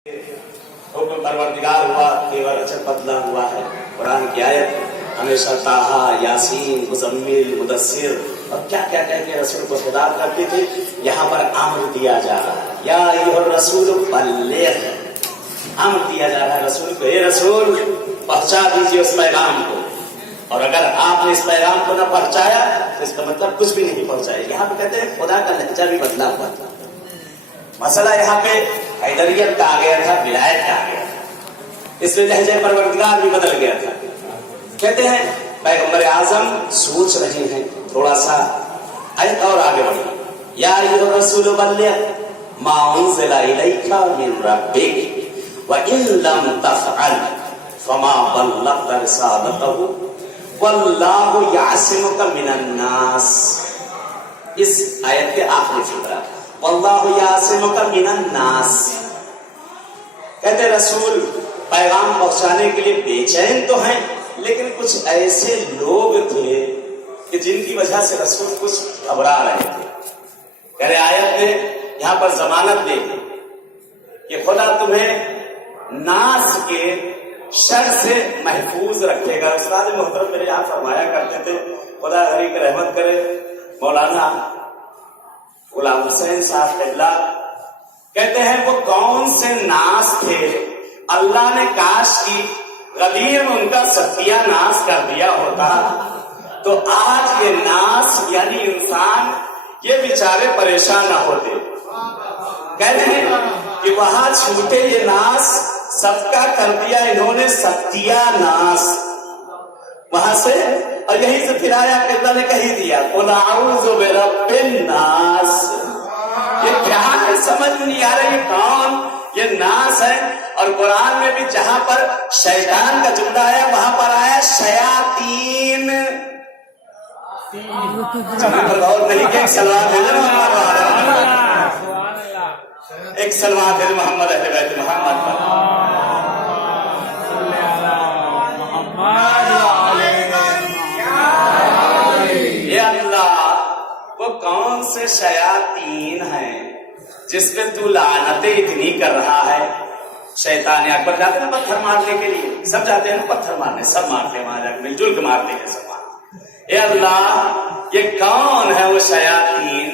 हुक्म परवरदिगार हुआ, केवल अजब बदला हुआ है। कुरान की आयत हमेशा ताहा, यासीन, मुजम्मिल, मुदस्सिर और क्या क्या कह के रसूल को खिताब करती थी। यहाँ पर अम्र दिया जा रहा है, या अय्युहर रसूल बल्लिग़, अम्र दिया जा रहा है रसूल को, हे रसूल पहुंचा दीजिए उस पैगाम को। और अगर आपने इस पैगाम को न पहुंचाया तो इसका मतलब कुछ भी नहीं पहुंचाया। यहाँ पे कहते हैं खुदा का लहजा भी बदला हुआ था। मसला यहाँ पे हैदरियत का आ गया था, विलायत का आ गया था, इसलिए लहजे परवरदिगार भी बदल गया था। कहते हैं पैगंबर आजम सोच रहे हैं थोड़ा सा आयत और आगे बढ़ी, या अय्युहर रसूल बल्लिग़ मा उन्ज़िला इलैका मिन रब्बिक व इन लम तफ़अल फमा बल्लग़्ता रिसालतहु वल्लाहु यासिमुका मिनन नास। इस आयत के आखिरी फिक्रा, वल्लाहु यासिमुका मिनन नास। कहते रसूल पैगाम पहुंचाने के लिए बेचैन तो हैं, लेकिन कुछ ऐसे लोग थे कि जिनकी वजह से रसूल कुछ घबरा रहे थे। कह रहे आयत में यहाँ पर जमानत दे कि खुदा तुम्हें नास के शर से महफूज रखेगा। उस्ताद मोहतरम मेरे यहाँ फरमाया करते थे, खुदा हरी की रहमत करे, मौलाना गुलाम हुसैन साहब क़िबला, कहते हैं वो कौन से नास थे, अल्लाह ने काश की गदीर में उनका सत्यानाश कर दिया होता तो आज ये नास यानी इंसान ये बेचारे परेशान ना होते। कहते हैं कि वहां छूटे ये नास, सबका कर दिया इन्होंने सत्यानाश वहां से। और यहीं से फिर आया क़िबला ने कही दिया, कुल अऊज़ु बिरब्बिन नास। ये क्या है समझ नहीं आ रही, कौन ये नास है। और कुरान में भी जहां पर शैतान का जुमला है वहां पर आया शयातीन। गौर नहीं कि एक सलवात है एक सलवात है मोहम्मद अहले बैत मोहम्मद पर। ये अल्लाह वो कौन से शयातीन हैं जिसपे तू लानतें इतनी कर रहा है। शैतान अकबर जाते हैं पत्थर मारने के लिए, सब जाते हैं ना पत्थर मारने, सब मारते हैं वहां जाकर मिलजुल के मारते हैं सब मारते। ये अल्लाह ये कौन है वो शयातीन,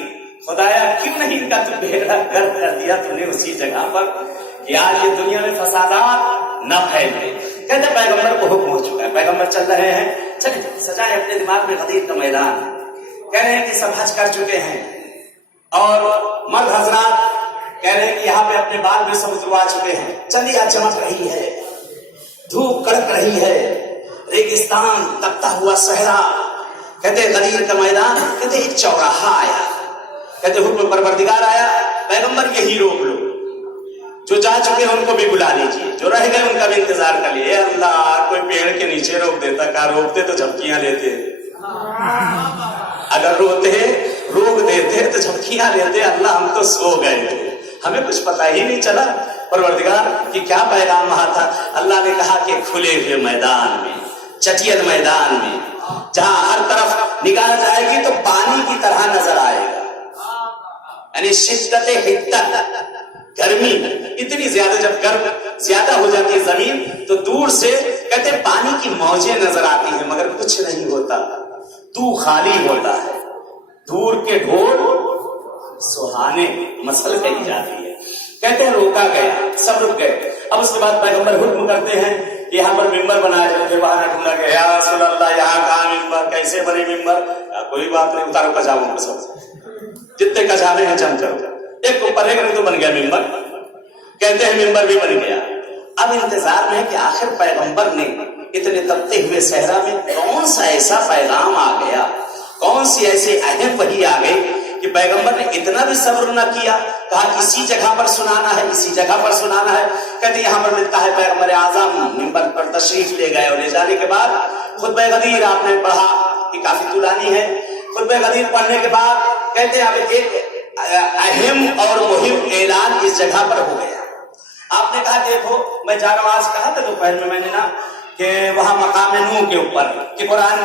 खुदाया क्यों नहीं इनका तू बेड़ा गर्क कर दिया तूने उसी जगह पर कि आज ये दुनिया में फसादात न फैले। कहते पैगंबर को हुक्म हो चुका है, पैगंबर चल रहे हैं, चलिए सजाए अपने दिमाग में गदीर का मैदान। कह रहे हैं कि सब हज कर चुके हैं और मर्द हजरात कह रहे हैं कि यहाँ पे अपने बाल भी सब उतरवा चुके हैं। चलिए आज चमक रही है, धूप कड़क रही है, रेगिस्तान तपता हुआ सहरा, कहते गदीर का मैदान। कहते एक चौराहा आया, कहते हुक्म परवरदिगार आया, पैगंबर यही रोक लो, जो जा चुके हैं उनको भी बुला लीजिए, जो रह गए उनका भी इंतजार कर लिए। अल्लाह कोई पेड़ के नीचे रोक देता, कहा रोकते तो झपकियां लेते, अगर रोक देते तो झपकियां लेते। अल्लाह हम तो सो गए थे, हमें कुछ पता ही नहीं चला परवरदिगार कि क्या पैगाम वहां था। अल्लाह ने कहा कि खुले हुए मैदान में, चटियल मैदान में, जहां हर तरफ निगाह जाएगी तो पानी की तरह नजर आएगा, यानी शिद्दत हिद्दत गर्मी इतनी ज्यादा, जब गर्म ज्यादा हो जाती है जमीन तो दूर से कहते पानी की मौजें नजर आती हैं, मगर कुछ नहीं होता, तू खाली होता है। दूर के ढोल सुहाने मसल कही जाती है। कहते हैं रोका गया, सब रुक गए। अब उसके बाद पैगंबर हुक्म करते हैं कि यहाँ पर मिंबर बनाया जाए। फिर बाहर ढूंढा गया, या रसूल अल्लाह यहाँ कहाँ मिंबर, कैसे बने मिंबर। कोई बात नहीं, उतारो कजाओं को सब, जितने कजावे हैं जम करो, एक ऊपर एक तो बन गया मिंबर। कहते हैं मिंबर भी बन गया। अब इंतजार में कि आखिर पैगंबर ने इतने तपते हुए सहरा में कौन सा ऐसा पैगाम आ गया, कौन सी ऐसी अहम वही आ गई कि पैगंबर ने इतना भी सब्र न किया, कहा इसी जगह पर सुनाना है, इसी जगह पर सुनाना है। कहते यहाँ पर मिलता है पैगंबर आजम मिंबर पर तशरीफ ले गए और ले जाने के बाद खुतबे गदीर आपने पढ़ा कि काफी तुलानी है। खुतबे गदीर पढ़ने के बाद कहते हैं अब एक अहम और मुहिम ऐलान इस जगह पर हो गया। आपने कहा देखो मैं जा रहा हूं, आज कहा था दोपहर में मैंने ना कि वहां मकाम नूह के ऊपर कि कुरान